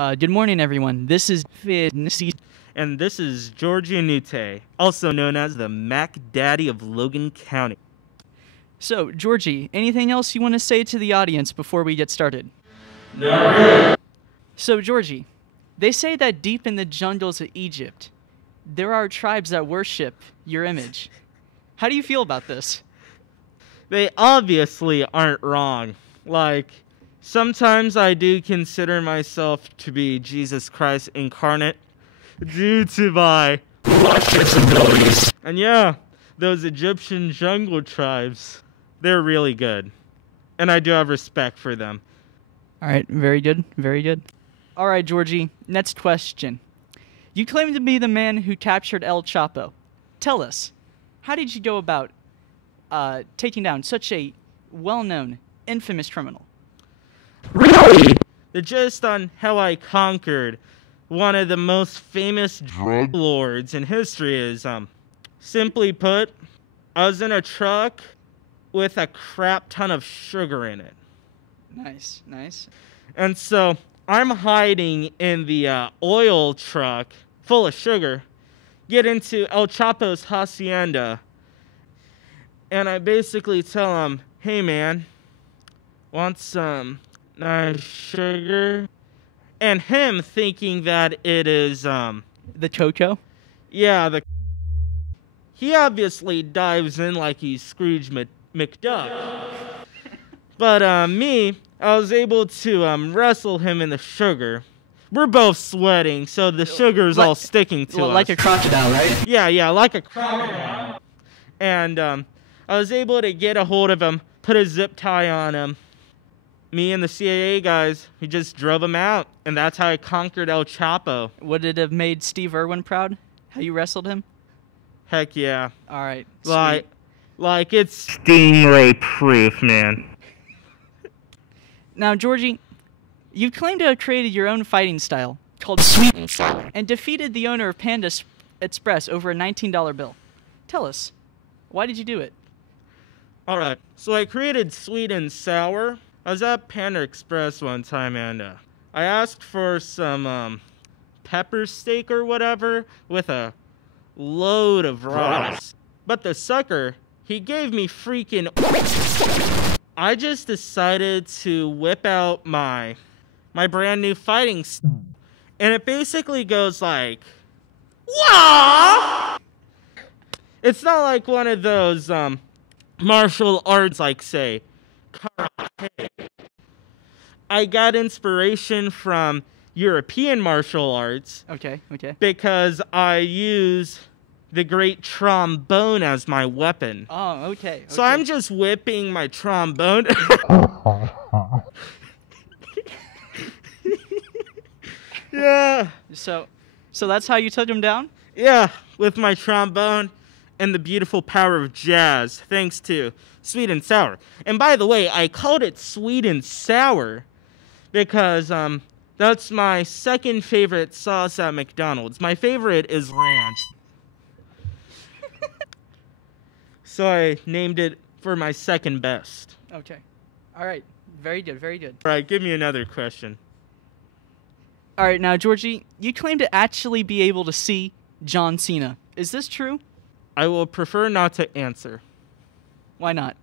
Good morning, everyone. This is And this is Georgie Ahnutae, also known as the Mac Daddy of Logan County. So, Georgie, anything else you want to say to the audience before we get started? Not really. So, Georgie, they say that deep in the jungles of Egypt, there are tribes that worship your image. How do you feel about this? They obviously aren't wrong. Like, sometimes I do consider myself to be Jesus Christ incarnate due to my abilities. And yeah, those Egyptian jungle tribes, they're really good. And I do have respect for them. All right, very good, very good. All right, Georgie, next question. You claim to be the man who captured El Chapo. Tell us, how did you go about taking down such a well-known, infamous criminal? Really? The gist on how I conquered one of the most famous drug lords in history is, simply put, I was in a truck with a crap ton of sugar in it. Nice, nice. And so I'm hiding in the oil truck full of sugar, get into El Chapo's hacienda, and I basically tell him, hey man, want some nice sugar? And him thinking that it is, The Choco? yeah, he obviously dives in like he's Scrooge McDuck. But me, I was able to wrestle him in the sugar. We're both sweating, so the sugar's all sticking to us. Like a crocodile, right? Yeah, like a crocodile. And I was able to get a hold of him, put a zip tie on him. Me and the CIA guys, we just drove him out, and that's how I conquered El Chapo. Would it have made Steve Irwin proud, how you wrestled him? Heck yeah. All right, sweet. Like it's stingray proof, man. Now, Georgie, you claim to have created your own fighting style called Sweet and Sour and defeated the owner of Panda Express over a $19 bill. Tell us, why did you do it? Alright, so I created Sweet and Sour. I was at Panda Express one time and I asked for some pepper steak or whatever with a load of rice. But the sucker, he gave me freaking... I just decided to whip out my brand new fighting style. And it basically goes like... Wah! It's not like one of those martial arts like, say, karate. I got inspiration from European martial arts. Okay. Because I use the great trombone as my weapon. Oh, okay. So I'm just whipping my trombone. Yeah. So that's how you took him down? Yeah, with my trombone and the beautiful power of jazz, thanks to Sweet and Sour. And by the way, I called it Sweet and Sour because that's my second favorite sauce at McDonald's. My favorite is ranch. So I named it for my second best. Okay. All right. Very good, very good. All right, give me another question. All right, now, Georgie, you claim to actually be able to see John Cena. Is this true? I will prefer not to answer. Why not?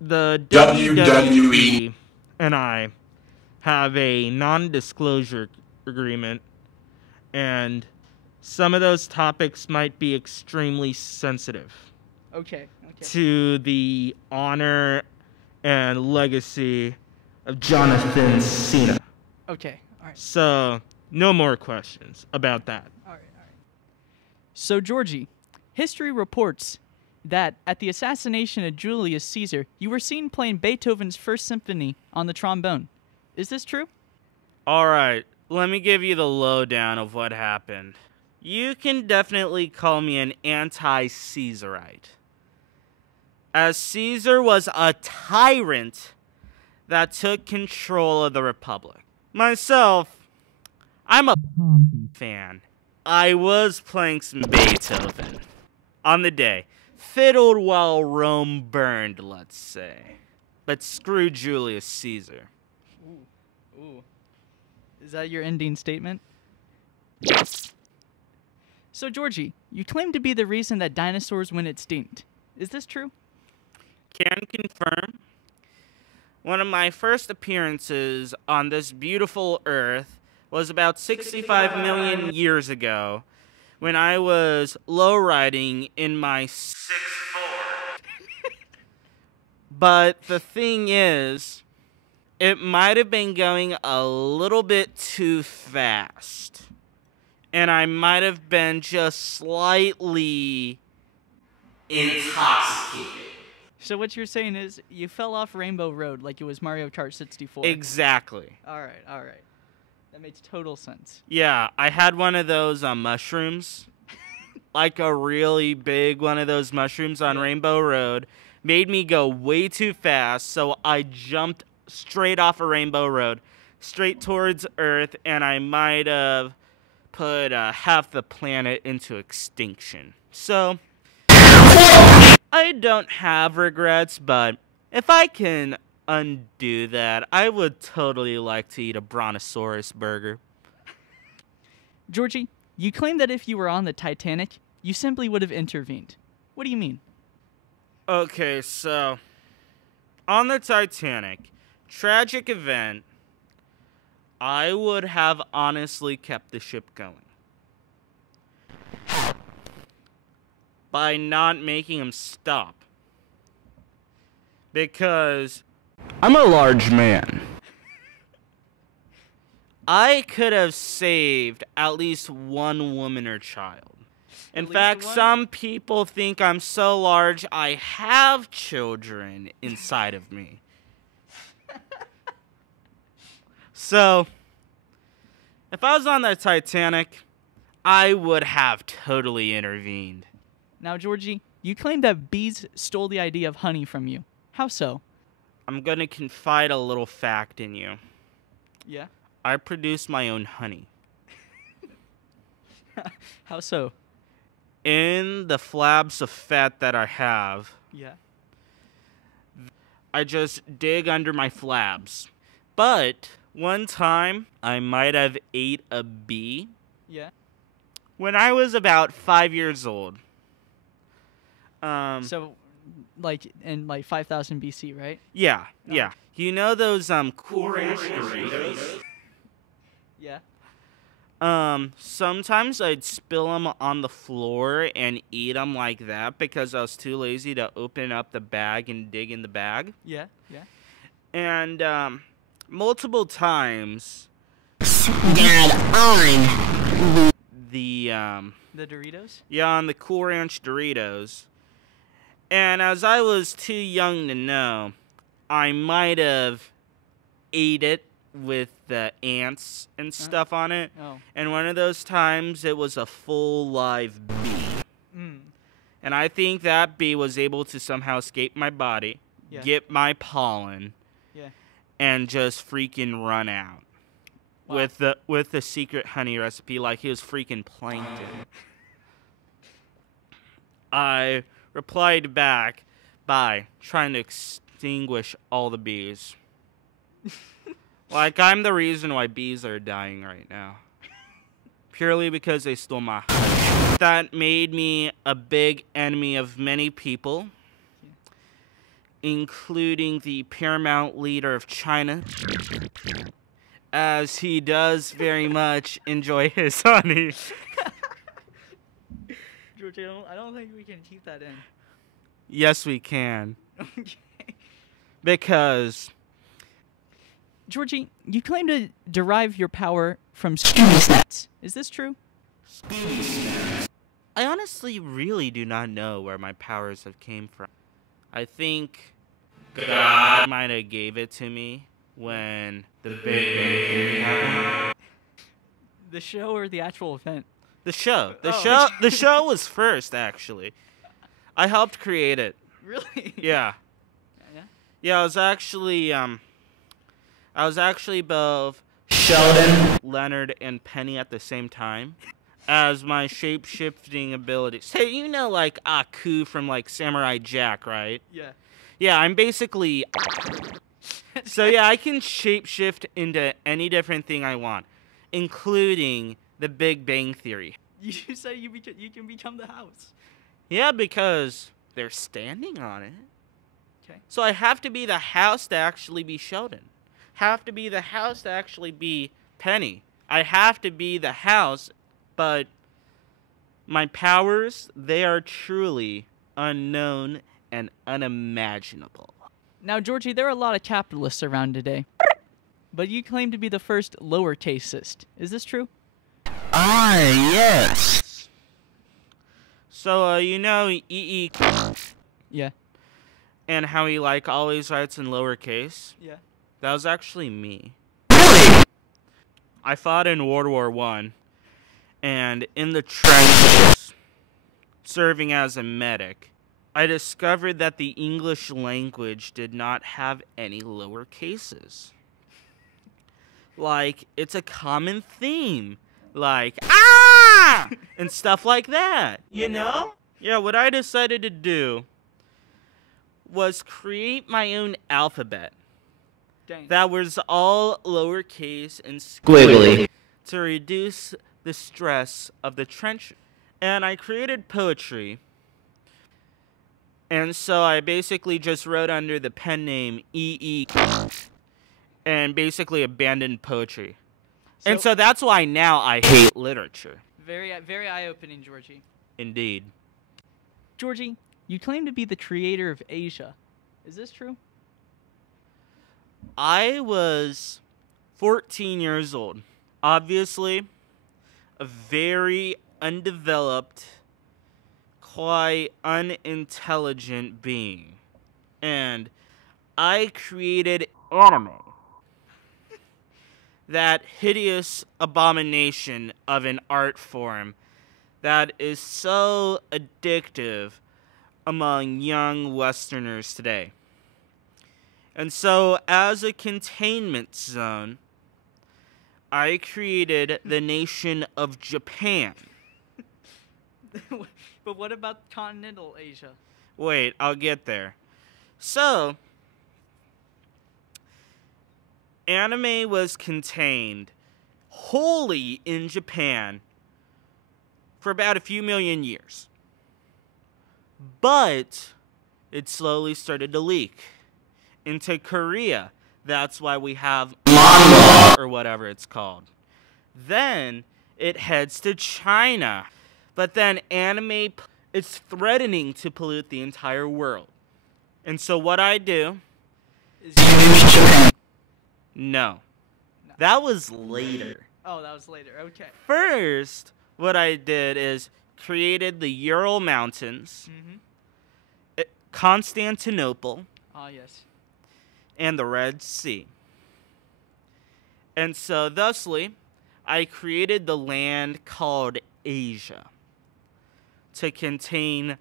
The WWE and I have a non-disclosure agreement, and some of those topics might be extremely sensitive. Okay. To the honor and legacy of Jonathan Cena. Okay, all right. So, no more questions about that. All right. So, Georgie, history reports that at the assassination of Julius Caesar, you were seen playing Beethoven's First Symphony on the trombone. Is this true? All right, let me give you the lowdown of what happened. You can definitely call me an anti-Caesarite, as Caesar was a tyrant that took control of the Republic. Myself, I'm a Pompey fan. I was playing some Beethoven on the day. Fiddled while Rome burned, let's say. But screw Julius Caesar. Ooh. Is that your ending statement? So, Georgie, you claim to be the reason that dinosaurs went extinct. Is this true? Can confirm. One of my first appearances on this beautiful Earth was about 65 million years ago when I was lowriding in my 6'4". But the thing is, it might have been going a little bit too fast. And I might have been just slightly intoxicated. So what you're saying is you fell off Rainbow Road like it was Mario Kart 64. Exactly. All right. That makes total sense. Yeah, I had one of those mushrooms, like a really big one of those mushrooms on Rainbow Road. Made me go way too fast, so I jumped straight off of Rainbow Road, straight towards Earth, and I might have put half the planet into extinction. So, I don't have regrets, but if I can undo that, I would totally like to eat a brontosaurus burger. Georgie, you claim that if you were on the Titanic, you simply would have intervened. What do you mean? Okay, so, on the Titanic, tragic event, I would have honestly kept the ship going. By not making him stop. Because I'm a large man. I could have saved at least one woman or child. In fact, some people think I'm so large I have children inside of me. So, if I was on the Titanic, I would have totally intervened. Now, Georgie, you claim that bees stole the idea of honey from you. How so? I'm going to confide a little fact in you. Yeah? I produce my own honey. How so? In the flabs of fat that I have, Yeah. I just dig under my flabs. But one time, I might have ate a bee. Yeah. When I was about 5 years old. So, like, in, 5,000 BC, right? Yeah, yeah. You know those, Cool Ranch Doritos? Yeah. Sometimes I'd spill them on the floor and eat them like that because I was too lazy to open up the bag and dig in the bag. Yeah, yeah. And, multiple times, The Doritos? yeah, on the Cool Ranch Doritos. And as I was too young to know, I might have ate it with the ants and stuff on it. Oh. And one of those times, it was a full live bee. And I think that bee was able to somehow escape my body, get my pollen, and just freaking run out. Wow. With the secret honey recipe like he was freaking plankton. I replied back by trying to extinguish all the bees. Like, I'm the reason why bees are dying right now. Purely because they stole my honey. That made me a big enemy of many people, including the paramount leader of China, as he does very much enjoy his honey. Georgie, I don't think we can keep that in. Yes, we can. Okay. Because... Georgie, you claim to derive your power from Scooby Snacks. Is this true? Scooby Snacks. I honestly really do not know where my powers have came from. I think God might have gave it to me when the Big Bang Theory happened. The show or the actual event? The show. The show was first, actually. I helped create it. Really? Yeah. Yeah, I was actually both Sheldon, Leonard, and Penny at the same time as my shape-shifting abilities. Hey, you know, like, Aku from, like, Samurai Jack, right? Yeah. Yeah, I'm basically... So, yeah, I can shape-shift into any different thing I want. including the Big Bang Theory. You say you can become the house. Yeah, because they're standing on it. Okay. So I have to be the house to actually be Sheldon. Have to be the house to actually be Penny. I have to be the house, but my powers, they are truly unknown and unimaginable. Now, Georgie, there are a lot of capitalists around today, but you claim to be the first lowercaseist. Is this true? Ah, yes. So, you know E.E. Yeah. and how he, always writes in lowercase? Yeah. That was actually me. I fought in World War I, and in the trenches, serving as a medic, I discovered that the English language did not have any lower cases. It's a common theme. Ah! And stuff like that. You know? Yeah, what I decided to do was create my own alphabet. Dang. That was all lowercase and squiggly to reduce the stress of the trench. And I created poetry. And so I basically just wrote under the pen name E.E. and basically abandoned poetry. And so that's why now I hate literature. Very eye-opening, Georgie. Indeed. Georgie, you claim to be the creator of Asia. Is this true? I was 14 years old. Obviously, a very undeveloped, quite unintelligent being. And I created anime. That hideous abomination of an art form that is so addictive among young Westerners today. And so, as a containment zone, I created the nation of Japan. But what about continental Asia? Wait, I'll get there. So, anime was contained wholly in Japan for about a few million years. But it slowly started to leak into Korea. That's why we have manga, or whatever it's called. Then it heads to China. But then anime is threatening to pollute the entire world. And so what I do is No. That was later. Oh, that was later. Okay. First, what I did is created the Ural Mountains, Constantinople, Ah, yes. and the Red Sea. And so, thusly, I created the land called Asia to contain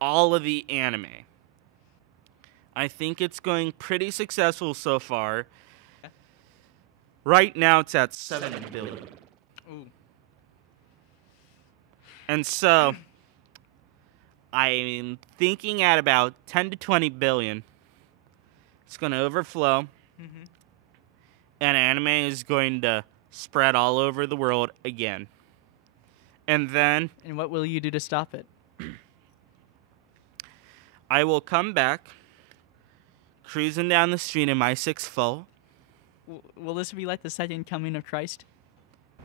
all of the anime. I think it's going pretty successful so far. Right now, it's at 7 billion. Ooh. And so, I'm thinking at about 10 to 20 billion. It's going to overflow. And anime is going to spread all over the world again. And then And what will you do to stop it? I will come back, cruising down the street in my 6'4". Will this be like the second coming of Christ?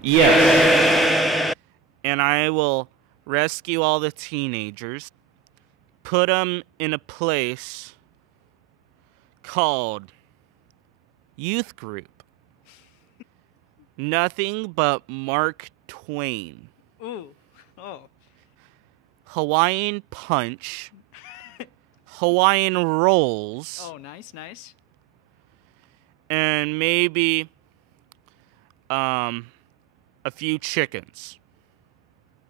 Yes. And I will rescue all the teenagers, put them in a place called Youth Group. Nothing but Mark Twain. Ooh. Oh. Hawaiian Punch. Hawaiian Rolls. Oh, nice, nice. And maybe a few chickens.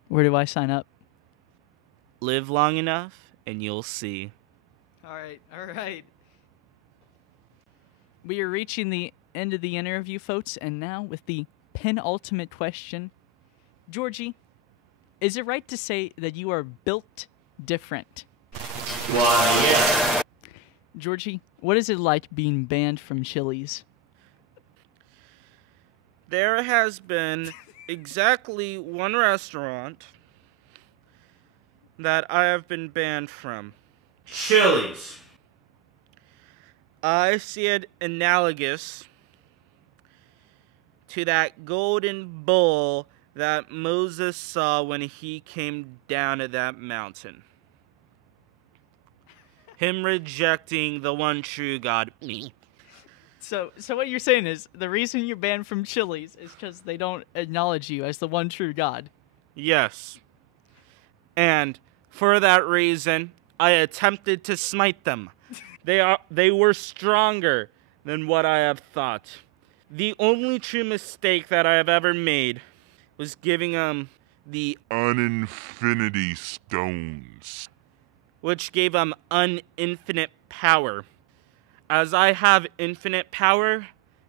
Where do I sign up? Live long enough and you'll see. All right, all right. We are reaching the end of the interview, folks, and now with the penultimate question. Georgie, is it right to say that you are built different? Why, yeah. Georgie, what is it like being banned from Chili's? There has been exactly one restaurant that I have been banned from. Chili's. I see it analogous to that golden bull that Moses saw when he came down to that mountain. Him rejecting the one true God. So what you're saying is the reason you're banned from Chili's is because they don't acknowledge you as the one true God. Yes. And for that reason, I attempted to smite them. They were stronger than what I have thought. The only true mistake that I have ever made was giving them the Uninfinity Stones. which gave them uninfinite power. As I have infinite power,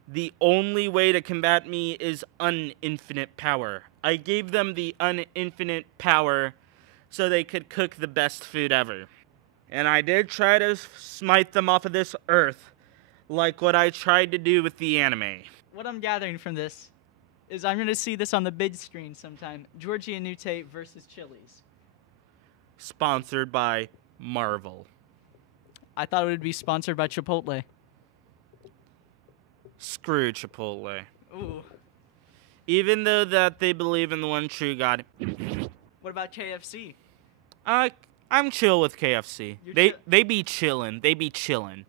the only way to combat me is uninfinite power. I gave them the uninfinite power so they could cook the best food ever. And I did try to smite them off of this earth, like what I tried to do with the anime. What I'm gathering from this is I'm going to see this on the big screen sometime. Georgie and Ahnutae versus Chili's. Sponsored by Marvel. I thought it would be sponsored by Chipotle. Screw Chipotle. Ooh. Even though that they believe in the one true God. What about KFC? I'm chill with KFC. You're They be chillin'. They be chillin'.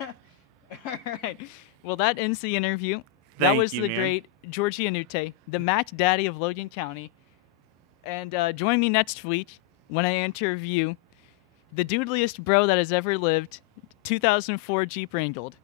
All right. Well, that ends the interview. That Thank was you, the man. great Georgie Ahnutae, the Mac Daddy of Logan County. And join me next week when I interview the doodliest bro that has ever lived, 2004 Jeep Wrangled.